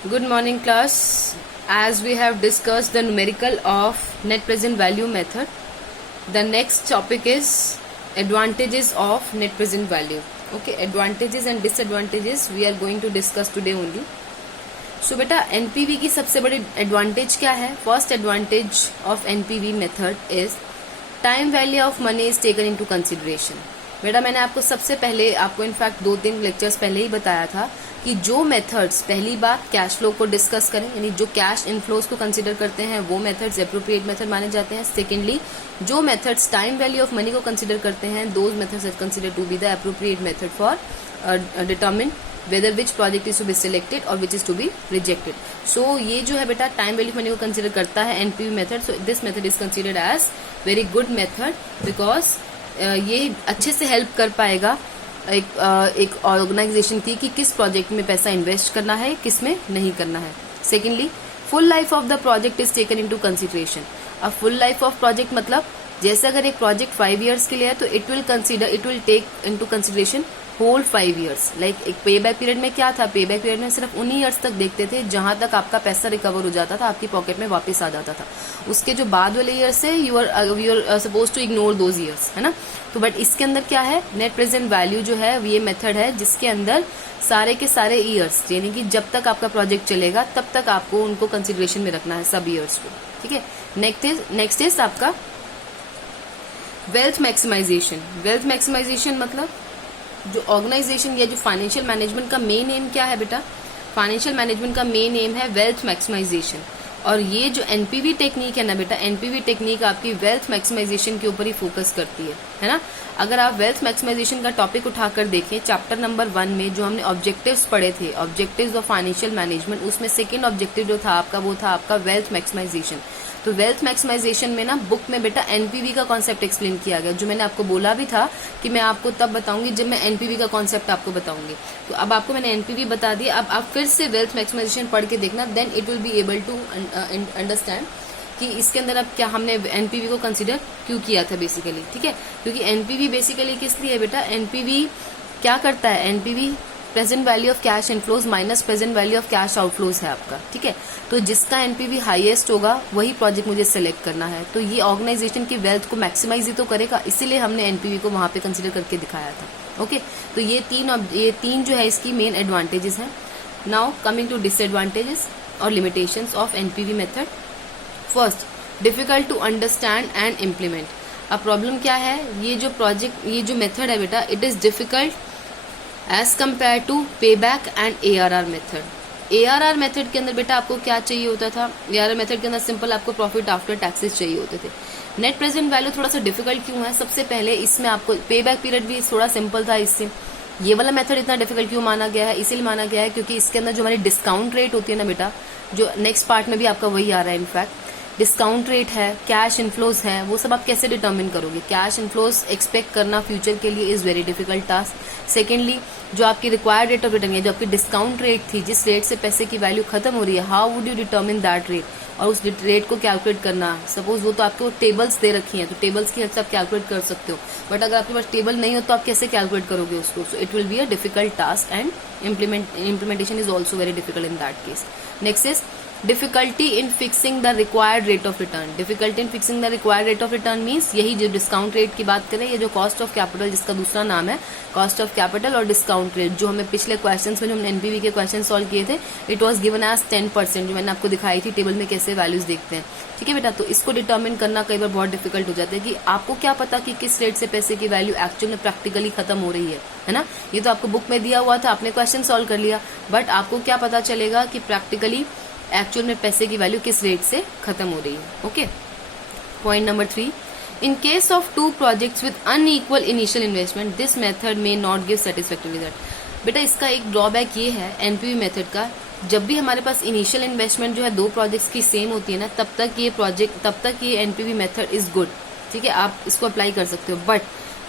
Good morning, class. As we have discussed the numerical of net present value method, the next topic is advantages of net present value. Okay, advantages and disadvantages we are going to discuss today only. So बेटा NPV की सबसे बड़ी advantage क्या है? First advantage of NPV method is time value of money is taken into consideration. बेटा मैंने आपको सबसे पहले इनफैक्ट 2-3 लेक्चर्स पहले ही बताया था कि जो मेथड्स, पहली बात कैश फ्लो को डिस्कस करें, यानी जो कैश इनफ्लोज को कंसीडर करते हैं वो मेथड्स एप्रोप्रिएट मेथड माने जाते हैं. सेकेंडली, जो methods time value of money को कंसीडर करते हैं those methods are consider to be the appropriate method for determine whether which project is to be selected or which is to be rejected. So ये जो है बेटा time value money को consider करता है NPV method. So this method is considered as very good method because ये अच्छे से हेल्प कर पाएगा एक ऑर्गेनाइजेशन की कि किस प्रोजेक्ट में पैसा इन्वेस्ट करना है, किस में नहीं करना है. Secondly, full life of the project is taken into consideration. अब फुल लाइफ ऑफ प्रोजेक्ट मतलब जैसे अगर एक प्रोजेक्ट 5 years के लिए है तो it will take into consideration whole 5 years. Like एक पे बैक पीरियड में क्या था, पे बैक पीरियड में सिर्फ उन्हीं ईयर्स तक देखते थे जहां तक आपका पैसा रिकवर हो जाता था, आपकी पॉकेट में वापस आ जाता था. उसके जो बाद वाले ईयर से you are suppose to ignore those years, है ना. तो बट इसके अंदर क्या है, नेट प्रेजेंट वैल्यू जो है ये मेथड है जिसके अंदर सारे के सारे ईयर्स, यानी कि जब तक आपका प्रोजेक्ट चलेगा तब तक आपको उनको कंसिडरेशन में रखना है, सब ईयर्स को. ठीक है. नेक्स्ट इज आपका वेल्थ मैक्सिमाइजेशन. वेल्थ मैक्सिमाइजेशन मतलब जो ऑर्गेनाइजेशन या जो फाइनेंशियल मैनेजमेंट का मेन एम क्या है बेटा, फाइनेंशियल मैनेजमेंट का मेन एम है वेल्थ मैक्सिमाइजेशन. और ये जो एनपीवी टेक्निक है ना बेटा, एनपीवी टेक्निक आपकी वेल्थ मैक्सिमाइजेशन के ऊपर ही फोकस करती है ना. अगर आप वेल्थ मैक्सिमाइजेशन का टॉपिक उठाकर देखें चैप्टर नंबर 1 में जो हमने ऑब्जेक्टिव्स पढ़े थे, ऑब्जेक्टिव्स ऑफ फाइनेंशियल मैनेजमेंट, उसमें सेकेंड ऑब्जेक्टिव जो था आपका वो था आपका वेल्थ मैक्सिमाइजेशन. तो वेल्थ मैक्सिमाइजेशन में ना बुक में बेटा एनपीवी का कॉन्सेप्ट एक्सप्लेन किया गया, जो मैंने आपको बोला भी था कि मैं आपको तब बताऊंगी जब मैं एनपीवी का कॉन्सेप्ट आपको बताऊंगी. तो अब आपको मैंने एनपीवी बता दिया, अब आप फिर से वेल्थ मैक्सिमाइजेशन पढ़ के देखना, then it will be able to understand कि इसके अंदर अब क्या हमने एनपीवी को कंसीडर क्यों किया था बेसिकली. ठीक है, क्योंकि एनपीवी बेसिकली किस लिए है बेटा, एनपीवी क्या करता है, NPV present value of cash inflows minus present value of cash outflows है आपका. ठीक है, तो जिसका एनपीवी हाईएस्ट होगा वही प्रोजेक्ट मुझे सिलेक्ट करना है. तो ये ऑर्गेनाइजेशन की वेल्थ को मैक्सिमाइज ही तो करेगा, इसीलिए हमने एनपीवी को वहां पे कंसीडर करके दिखाया था. ओके, तो ये तीन जो है इसकी मेन एडवांटेजेस हैं. नाउ कमिंग टू डिसएडवांटेजेस और limitations of NPV method. First, difficult to understand and implement. अब प्रॉब्लम क्या है, ये जो मेथड है बेटा, it is difficult as compare to pay back and ARR method. ARR method के अंदर बेटा आपको क्या चाहिए होता था, ARR मेथड के अंदर सिंपल आपको प्रॉफिट आफ्टर टैक्सेस चाहिए होते थे. नेट प्रेजेंट वैल्यू थोड़ा सा डिफिकल्ट क्यों है, सबसे पहले इसमें आपको पे बैक पीरियड भी थोड़ा सिंपल था. इससे ये वाला मेथड इतना डिफिकल्ट क्यों माना गया है, इसीलिए माना गया है क्योंकि इसके अंदर जो हमारी डिस्काउंट रेट होती है ना बेटा, जो नेक्स्ट पार्ट में भी आपका वही आ रहा है इनफैक्ट, डिस्काउंट रेट है, कैश इनफ्लोज है, वो सब आप कैसे डिटर्मिन करोगे. कैश इनफ्लोज एक्सपेक्ट करना फ्यूचर के लिए is very difficult task. Secondly, जो आपकी रिक्वायर्ड रेट ऑफ रिटर्न है, जो आपकी डिस्काउंट रेट थी, जिस रेट से पैसे की वैल्यू खत्म हो रही है, how would you determine that rate, और उस रेट को कैलकुलेट करना. सपोज वो तो आपको टेबल्स दे रखी हैं, तो टेबल्स की हेल्प से आप कैलकुलेट कर सकते हो, बट अगर आपके पास टेबल नहीं हो तो आप कैसे कैलकुलेट करोगे उसको. So it will be a difficult task and implementation is also very difficult in that case. Next is difficulty in fixing the required rate of return. Difficulty in fixing the required rate of return means यही जो discount rate की बात करें, ये जो cost of capital जिसका दूसरा नाम है कॉस्ट ऑफ कैपिटल, और डिस्काउंट रेट जो हमें पिछले क्वेश्चंस में जो हमने एनपीवी के क्वेश्चन सॉल्व किए थे, इट वाज गिवन एज 10%, जो मैंने आपको दिखाई थी टेबल में कैसे वैल्यूज देखते हैं. ठीक है बेटा, तो इसको डिटर्मिन करना कई बार बहुत डिफिकल्ट हो जाता है कि आपको क्या पता कि किस रेट से पैसे की वैल्यू एक्चुअल में प्रैक्टिकली खत्म हो रही है ना. ये तो आपको बुक में दिया हुआ था, आपने क्वेश्चन सॉल्व कर लिया, बट आपको क्या पता चलेगा कि प्रैक्टिकली एक्चुअल में पैसे की वैल्यू किस रेट से खत्म हो रही है. Okay, point number 3, in case of 2 projects with unequal initial investment this method में नॉट गिव सेटिस्फैक्टरी रिजल्ट. बेटा इसका एक ड्रॉबैक ये है एनपीवी मेथड का, जब भी हमारे पास इनिशियल इन्वेस्टमेंट जो है 2 प्रोजेक्ट्स की सेम होती है ना, तब तक ये एनपीवी मेथड इज गुड. ठीक है, आप इसको अप्लाई कर सकते हो. बट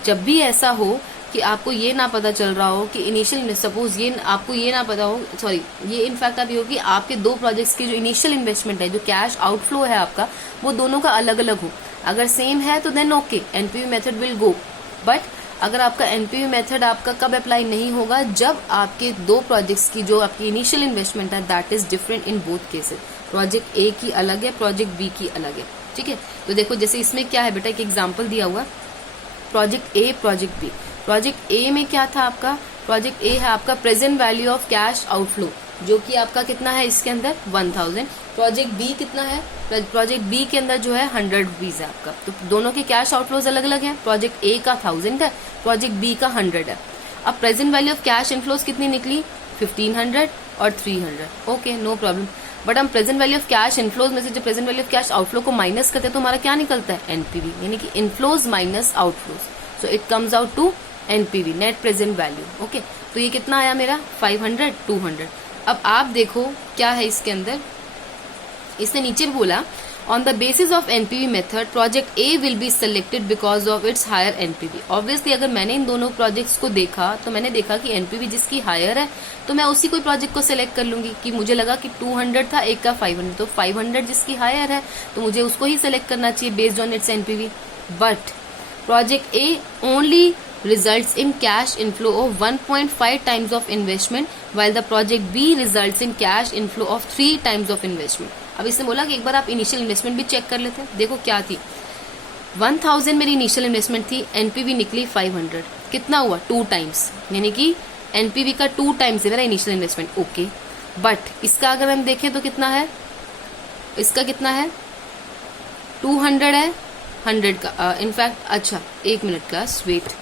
जब भी ऐसा हो कि आपको ये ना पता चल रहा हो कि इनिशियल, सपोज ये आपको ये ना पता हो, सॉरी ये इनफैक्ट आप ये हो कि आपके 2 प्रोजेक्ट्स की जो इनिशियल इन्वेस्टमेंट है, जो कैश आउटफ्लो है आपका, वो दोनों का अलग अलग हो. अगर सेम है तो then okay, NPV method will go. But अगर आपका एनपीवी मेथड आपका कब अप्लाई नहीं होगा, जब आपके दो प्रोजेक्ट्स की जो आपकी इनिशियल इन्वेस्टमेंट है that is different in both cases. Project A की अलग है, प्रोजेक्ट बी की अलग है, ठीक है। तो देखो जैसे इसमें क्या है बेटा, एक एग्जाम्पल दिया हुआ, project A, project B. Project A में क्या था आपका, प्रोजेक्ट ए है आपका present value of cash outflow, जो कि आपका कितना है इसके अंदर 1000। प्रोजेक्ट बी कितना है, प्रोजेक्ट बी के अंदर जो है 100 रुपीज है आपका। तो दोनों के कैश आउटफ्लोज अलग अलग हैं। प्रोजेक्ट ए का 1000 है, प्रोजेक्ट बी का 100 है। अब present value of cash inflows कितनी निकली, 1500 और 300। Okay, no problem. बट हम present value of cash inflows में से जब present value of cash outflow को माइनस करते हैं तो हमारा क्या निकलता है, एनपीवी, यानी कि inflows minus outflows. So it comes out to NPV, net present value. Okay, तो ये कितना आया मेरा 500, 200। अब आप देखो क्या है इसके अंदर, इसने नीचे बोला on the basis of NPV method project A will be selected because of its higher NPV. Obviously अगर मैंने इन दोनों प्रोजेक्ट्स को देखा तो मैंने देखा कि एनपीवी जिसकी हायर है तो मैं उसी कोई प्रोजेक्ट को सिलेक्ट कर लूंगी, कि मुझे लगा कि 200 था, एक का 500, तो 500 जिसकी हायर है तो मुझे उसको ही सिलेक्ट करना चाहिए based on it's NPV. But project A only results in cash inflow of 1.5 times of investment while the project B results in cash inflow of 3 times of investment। अब इसने बोला कि एक बार आप इनिशियल इन्वेस्टमेंट भी check कर लेते हैं। देखो क्या थी, 1000 मेरी इनिशियल इन्वेस्टमेंट थी, एनपीवी निकली 500, कितना हुआ 2 टाइम्स, यानी कि एनपीवी का 2 टाइम्स है मेरा इनिशियल इन्वेस्टमेंट। ओके, बट इसका अगर हम देखें तो कितना है, इसका कितना है 200 है, 100 का इनफैक्ट, अच्छा एक मिनट का वेट,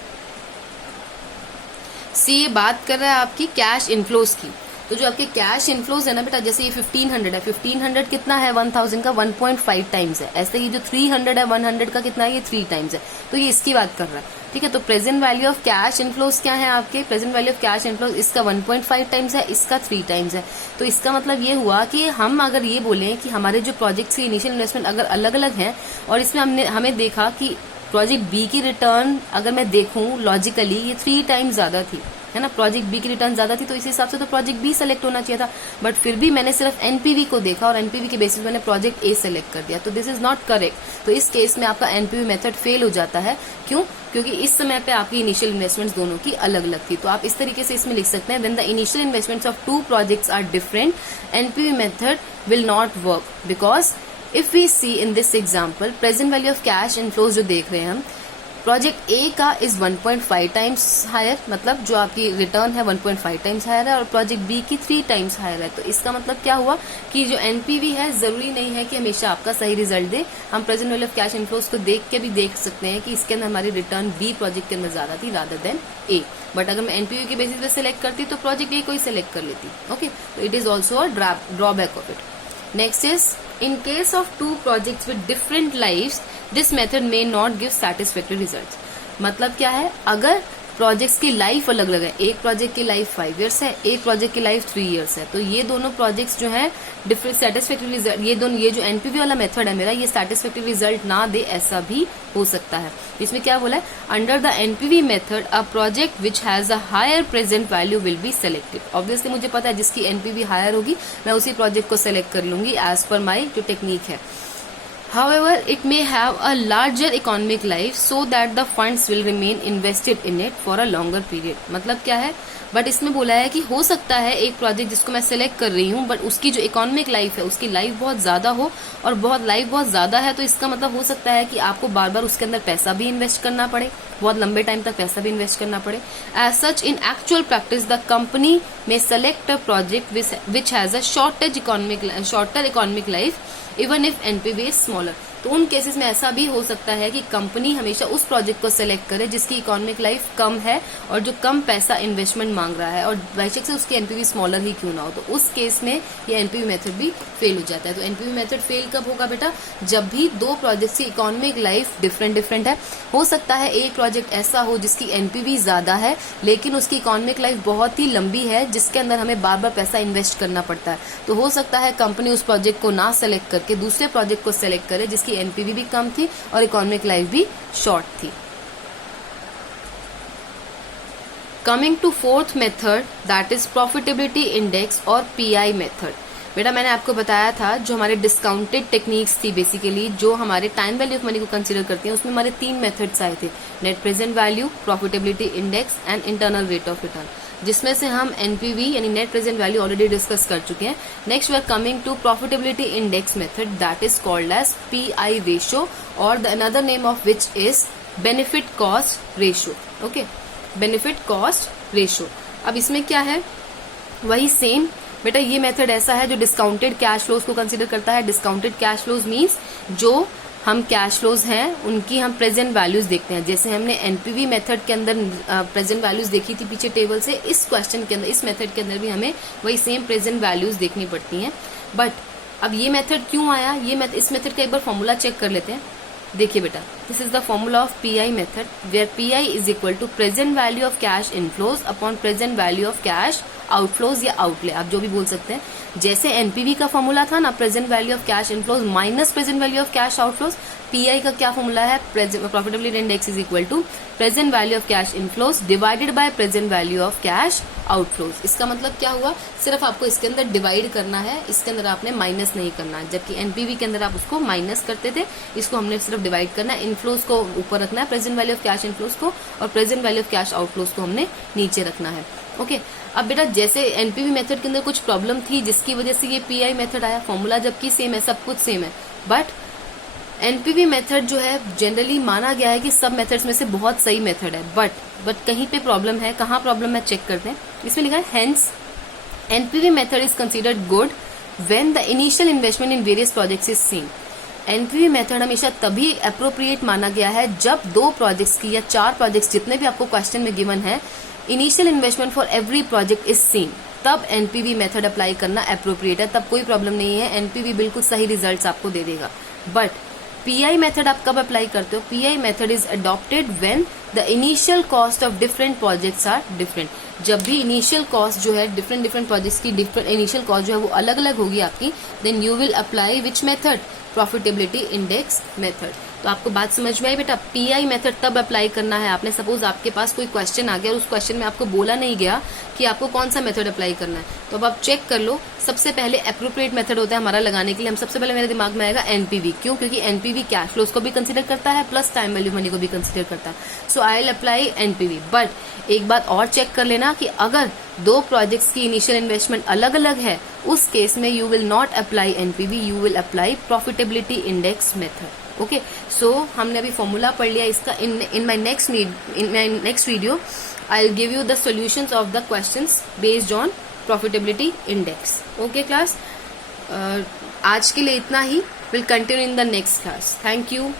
सी ये बात कर रहा है आपकी कैश इनफ्लोज की। तो जो आपके कैश इनफ्लोज है ना बेटा, जैसे ये 1500 है, 1500 कितना है 1000 का 1.5 टाइम्स है। ऐसे ही जो 300 है 100 का कितना है, ये 3 टाइम्स है। तो ये इसकी बात कर रहा है, ठीक है। तो present value of cash inflows क्या है आपके, present value of cash inflows इसका 1.5 टाइम्स है, इसका 3 टाइम्स है। तो इसका मतलब ये हुआ कि हम अगर ये बोलें कि हमारे जो प्रोजेक्ट्स की इनिशियल इन्वेस्टमेंट अगर अलग अलग हैं और इसमें हमें देखा कि प्रोजेक्ट बी की रिटर्न अगर मैं देखूं लॉजिकली ये 3 टाइम्स ज्यादा थी, है ना, प्रोजेक्ट बी की रिटर्न ज्यादा थी, तो इस हिसाब से तो प्रोजेक्ट बी सेलेक्ट होना चाहिए था। बट फिर भी मैंने सिर्फ एनपीवी को देखा और एनपीवी के बेसिस मैंने प्रोजेक्ट ए सेलेक्ट कर दिया, तो दिस इज नॉट करेक्ट। तो इस केस में आपका एनपीवी मेथड फेल हो जाता है। क्यों? क्योंकि इस समय पे आपकी इनिशियल इन्वेस्टमेंट्स दोनों की अलग अलग थी। तो आप इस तरीके से इसमें लिख सकते हैं, when the initial investments of 2 projects are different NPV method will not work, because if we see in this example present value of cash inflows जो देख रहे हैं हम, प्रोजेक्ट ए का इज 1.5 टाइम्स हायर, मतलब जो आपकी रिटर्न है 1.5 टाइम्स हायर है, और प्रोजेक्ट बी की 3 टाइम्स हायर है। तो इसका मतलब क्या हुआ कि जो एनपीवी है जरूरी नहीं है कि हमेशा आपका सही रिजल्ट दे। हम present value of cash inflows को देख के भी देख सकते हैं कि इसके अंदर हमारी रिटर्न बी प्रोजेक्ट के अंदर ज्यादा थी रादर देन ए। बट अगर मैं एनपीवी के बेसिस पे सिलेक्ट करती तो प्रोजेक्ट ए को ही सिलेक्ट कर लेती। ओके, तो it is also a drawback of it. Next is in case of 2 projects with different lives this method may not give satisfactory results। मतलब क्या है, अगर प्रोजेक्ट्स की लाइफ अलग अलग है, एक प्रोजेक्ट की लाइफ 5 इयर्स है, एक प्रोजेक्ट की लाइफ 3 इयर्स है, तो ये दोनों प्रोजेक्ट्स जो है डिफरेंट सेटिस्फैक्टरी रिजल्ट, ये जो एनपीवी वाला मेथड है मेरा, ये सेटिस्फैक्टरी रिजल्ट ना दे, ऐसा भी हो सकता है। इसमें क्या बोला है, under the NPV method a project which has a higher present value will be selected. Obviously मुझे पता है जिसकी एनपीवी हायर होगी मैं उसी प्रोजेक्ट को सिलेक्ट कर लूंगी एज पर माई जो टेक्निक है। However, it may have a larger economic life so that the funds will remain invested in it for a longer period। मतलब क्या है, बट इसमें बोला है कि हो सकता है एक प्रोजेक्ट जिसको मैं सिलेक्ट कर रही हूँ बट उसकी जो इकोनॉमिक लाइफ है उसकी लाइफ बहुत ज्यादा हो, और लाइफ बहुत ज्यादा है तो इसका मतलब हो सकता है कि आपको बार बार उसके अंदर पैसा भी इन्वेस्ट करना पड़े, बहुत लंबे टाइम तक पैसा भी इन्वेस्ट करना पड़े। As such in actual practice the company में select a project which has a shorter economic life even if NPV is smaller. तो उन केसेस में ऐसा भी हो सकता है कि कंपनी हमेशा उस प्रोजेक्ट को सिलेक्ट करे जिसकी इकोनॉमिक लाइफ कम है और जो कम पैसा इन्वेस्टमेंट मांग रहा है, और बेशक से उसकी एनपीवी स्मॉलर ही क्यों ना हो। तो उस केस में ये एनपीवी मेथड भी फेल हो जाता है। तो एनपीवी मेथड फेल कब होगा बेटा, जब भी 2 प्रोजेक्ट्स की इकोनॉमिक लाइफ डिफरेंट है। हो सकता है एक प्रोजेक्ट ऐसा हो जिसकी एनपीवी ज्यादा है लेकिन उसकी इकोनॉमिक लाइफ बहुत ही लंबी है, जिसके अंदर हमें बार बार पैसा इन्वेस्ट करना पड़ता है। तो हो सकता है कंपनी उस प्रोजेक्ट को ना सेलेक्ट करके दूसरे प्रोजेक्ट को सेलेक्ट करे जिसकी एनपीवी भी कम थी और इकोनॉमिक लाइफ भी शॉर्ट थी। Coming to 4th method that is profitability index और पीआई मेथड। बेटा मैंने आपको बताया था जो हमारे डिस्काउंटेड टेक्निक्स थी बेसिकली, जो हमारे टाइम वैल्यू ऑफ मनी को कंसीडर करती हैं, उसमें हमारे 3 मेथड्स आए थे, net present value, profitability index and internal rate of return, जिसमें से हम एनपीवी यानी net present value already discuss कर चुके हैं। Next we are coming to profitability index method, that is called as PI ratio और the another name of which is benefit cost ratio. Okay, benefit cost ratio. अब इसमें क्या है, वही same बेटा, ये मेथड ऐसा है जो डिस्काउंटेड कैश फ्लोज को कंसीडर करता है। डिस्काउंटेड कैश फ्लोज मीन्स जो हम कैश फ्लोज हैं उनकी हम प्रेजेंट वैल्यूज देखते हैं। जैसे हमने एनपीवी मेथड के अंदर प्रेजेंट वैल्यूज देखी थी पीछे टेबल से, इस क्वेश्चन के अंदर, इस मेथड के अंदर भी हमें वही सेम प्रेजेंट वैल्यूज देखनी पड़ती हैं। बट अब ये मेथड क्यों आया, इस मेथड का एक बार फॉर्मूला चेक कर लेते हैं। देखिए बेटा, this is the formula of PI method, where PI is equal to present value of cash inflows upon present value of cash outflows या आउटले, आप जो भी बोल सकते हैं। जैसे एनपीवी का फॉर्मूला था ना, present value of cash inflows minus present value of cash outflows, PI का क्या फॉर्मूला है, profitability index is equal to present value of cash inflows divided by present value of cash outflows. इसका मतलब क्या हुआ, सिर्फ आपको इसके अंदर डिवाइड करना है, इसके अंदर आपने माइनस नहीं करना है। जबकि एनपीवी के अंदर आप उसको माइनस करते थे, इसको हमने सिर्फ डिवाइड करना है। इनफ्लोज को ऊपर रखना है, present value of cash inflows को, और present value of cash outflows को हमने नीचे रखना है। ओके, अब बेटा जैसे एनपीवी मेथड के अंदर कुछ प्रॉब्लम थी जिसकी वजह से ये पीआई मेथड आया, फॉर्मूला जबकि सेम है, सब कुछ सेम है, बट एनपीवी मेथड जो है जनरली माना गया है कि सब मेथड्स में से बहुत सही मेथड है। बट कहीं पे प्रॉब्लम है, कहाँ प्रॉब्लम है चेक करते हैं। इसमें लिखा है hence NPV method is considered good when the initial investment in various projects is same. NPV method हमेशा तभी अप्रोप्रिएट माना गया है जब 2 प्रोजेक्ट्स की या 4 प्रोजेक्ट्स जितने भी आपको क्वेश्चन में गिवन है, initial investment for every project is same, तब एनपीवी मेथड अप्लाई करना अप्रोप्रिएट है, तब कोई प्रॉब्लम नहीं है, एनपीवी बिल्कुल सही रिजल्ट्स आपको दे देगा। बट पीआई मेथड आप कब अप्लाई करते हो, PI method is adopted when the initial cost of different projects are different. जब भी इनिशियल कॉस्ट जो है डिफरेंट प्रोजेक्ट्स की इनिशियल कॉस्ट जो है वो अलग अलग होगी आपकी, then you will apply which method, profitability index method. तो आपको बात समझ में आई बेटा, पीआई मेथड तब अप्लाई करना है आपने, सपोज आपके पास कोई क्वेश्चन आ गया और उस क्वेश्चन में आपको बोला नहीं गया कि आपको कौन सा मेथड अप्लाई करना है, तो अब आप चेक कर लो। सबसे पहले एप्रोप्रिएट मेथड होता है हमारा लगाने के लिए, हम सबसे पहले मेरे दिमाग में आएगा एनपीवी। क्यों? क्योंकि एनपीवी कैश फ्लोज को भी कंसीडर करता है प्लस टाइम वैल्यू मनी को भी कंसीडर करता है, so I will apply NPV. But एक बात और चेक कर लेना कि अगर 2 प्रोजेक्ट्स की इनिशियल इन्वेस्टमेंट अलग अलग है, उस केस में you will not apply NPV, you will apply profitability index method. Okay, so हमने अभी फॉर्मूला पढ़ लिया इसका। In my next video I will give you the solutions of the questions based on profitability index. Okay class, आज के लिए इतना ही, will continue in the next class. Thank you.